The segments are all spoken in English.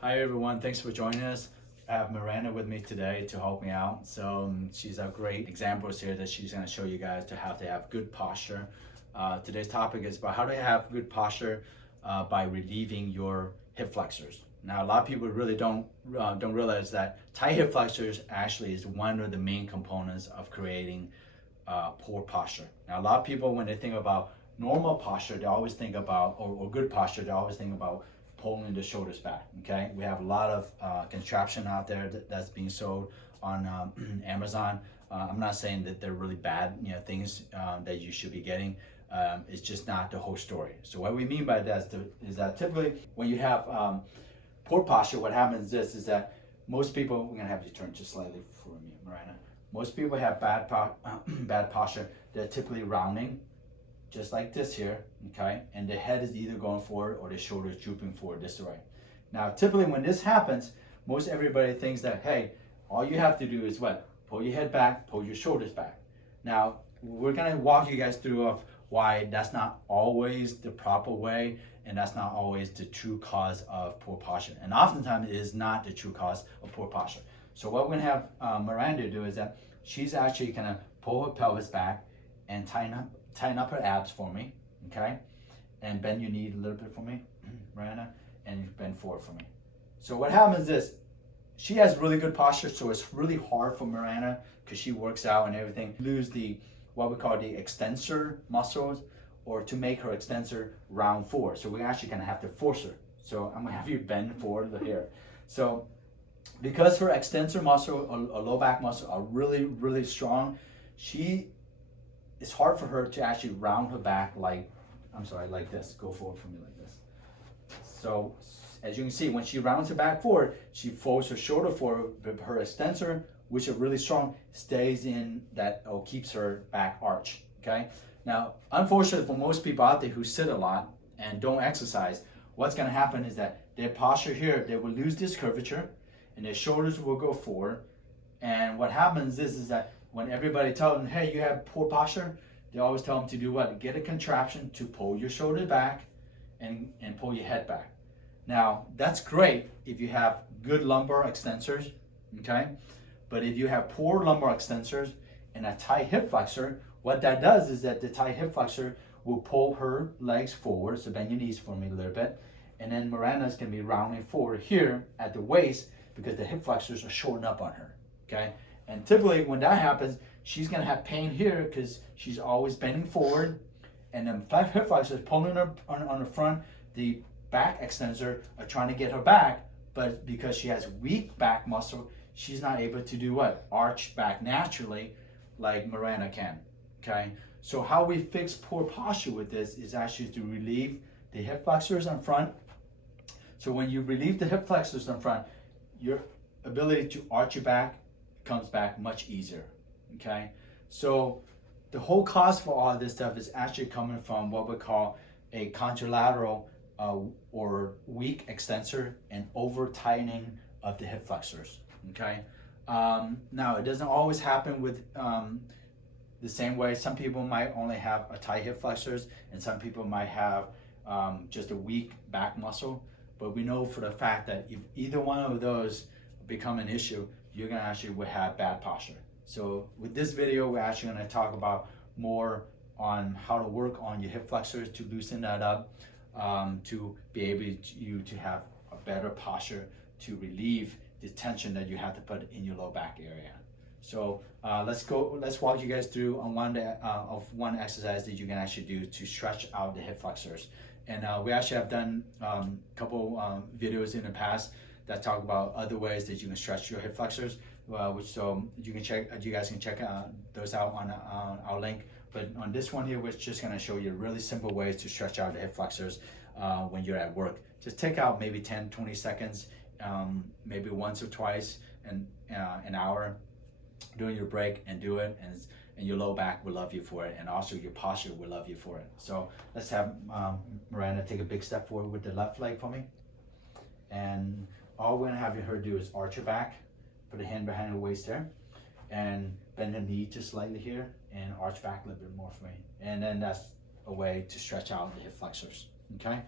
Hi everyone, thanks for joining us. I have Miranda with me today to help me out. She's a great example here that she's going to show you guys to how to have good posture. Today's topic is about how to have good posture by relieving your hip flexors. Now, a lot of people really don't realize that tight hip flexors actually is one of the main components of creating poor posture. Now, a lot of people when they think about normal posture, they always think about or good posture, they always think about pulling the shoulders back. Okay, we have a lot of contraption out there that's being sold on Amazon. I'm not saying that they're really bad, things that you should be getting. It's just not the whole story. So what we mean by that is that typically when you have poor posture, what happens is that most people, we're gonna have you turn just slightly for me, Miranda. Most people have bad posture. They're typically rounding, just like this here, okay? And the head is either going forward or the shoulder is drooping forward this way. Now, typically when this happens, most everybody thinks that, hey, all you have to do is what? Pull your head back, pull your shoulders back. Now, we're gonna walk you guys through of why that's not always the proper way and that's not always the true cause of poor posture. And oftentimes it is not the true cause of poor posture. So what we're gonna have Miranda do is that she's actually gonna pull her pelvis back and tighten up her abs for me, okay? And bend your knee a little bit for me, Miranda, and bend forward for me. So what happens is, she has really good posture, so it's really hard for Miranda, because she works out and everything, lose what we call the extensor muscles, or to make her extensor round forward. So we're actually gonna have to force her. So I'm gonna have you bend forward here. So because her extensor muscle or low back muscle are really, really strong, it's hard for her to actually round her back like this. Go forward for me like this. So as you can see, when she rounds her back forward, she folds her shoulder forward, but her extensor, which are really strong, stays in that or keeps her back arch. Okay. Now, unfortunately for most people out there who sit a lot and don't exercise, what's going to happen is that their posture here, they will lose this curvature, and their shoulders will go forward. And what happens is that when everybody tells them, hey, you have poor posture, they always tell them to do what? Get a contraption to pull your shoulders back and pull your head back. Now, that's great if you have good lumbar extensors, okay? But if you have poor lumbar extensors and a tight hip flexor, what that does is that the tight hip flexor will pull her legs forward, so bend your knees for me a little bit, and then Miranda's gonna be rounding forward here at the waist because the hip flexors are shortened up on her, okay? And typically when that happens, she's gonna have pain here because she's always bending forward, and then hip flexors pulling her on the front. The back extensor are trying to get her back, but because she has weak back muscle, she's not able to do what? Arch back naturally like Miranda can, okay? So how we fix poor posture with this is actually to relieve the hip flexors in front. So when you relieve the hip flexors in front, your ability to arch your back comes back much easier, okay? So the whole cause for all of this stuff is actually coming from what we call a contralateral or weak extensor and over tightening of the hip flexors, okay? Now it doesn't always happen with the same way. Some people might only have a tight hip flexors and some people might have just a weak back muscle, but we know for the fact that if either one of those become an issue, you're gonna actually will have bad posture. So with this video, we're actually gonna talk about more on how to work on your hip flexors to loosen that up, to be able to have a better posture to relieve the tension that you have to put in your low back area. So let's walk you guys through on one exercise that you can actually do to stretch out the hip flexors. And we actually have done a couple videos in the past that talk about other ways that you can stretch your hip flexors, so you guys can check those out on our link. But on this one here, we're just gonna show you really simple ways to stretch out the hip flexors when you're at work. Just take out maybe 10, 20 seconds, maybe once or twice an hour during your break, and do it, and your low back will love you for it, and also your posture will love you for it. So let's have Miranda take a big step forward with the left leg for me. And all we're gonna have her do is arch her back, put a hand behind her waist there, and bend the knee just slightly here, and arch back a little bit more for me. And then that's a way to stretch out the hip flexors, okay?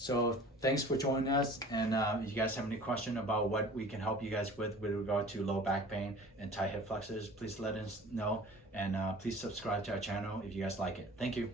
So thanks for joining us. And if you guys have any question about what we can help you guys with regard to low back pain and tight hip flexors, please let us know. And please subscribe to our channel if you guys like it. Thank you.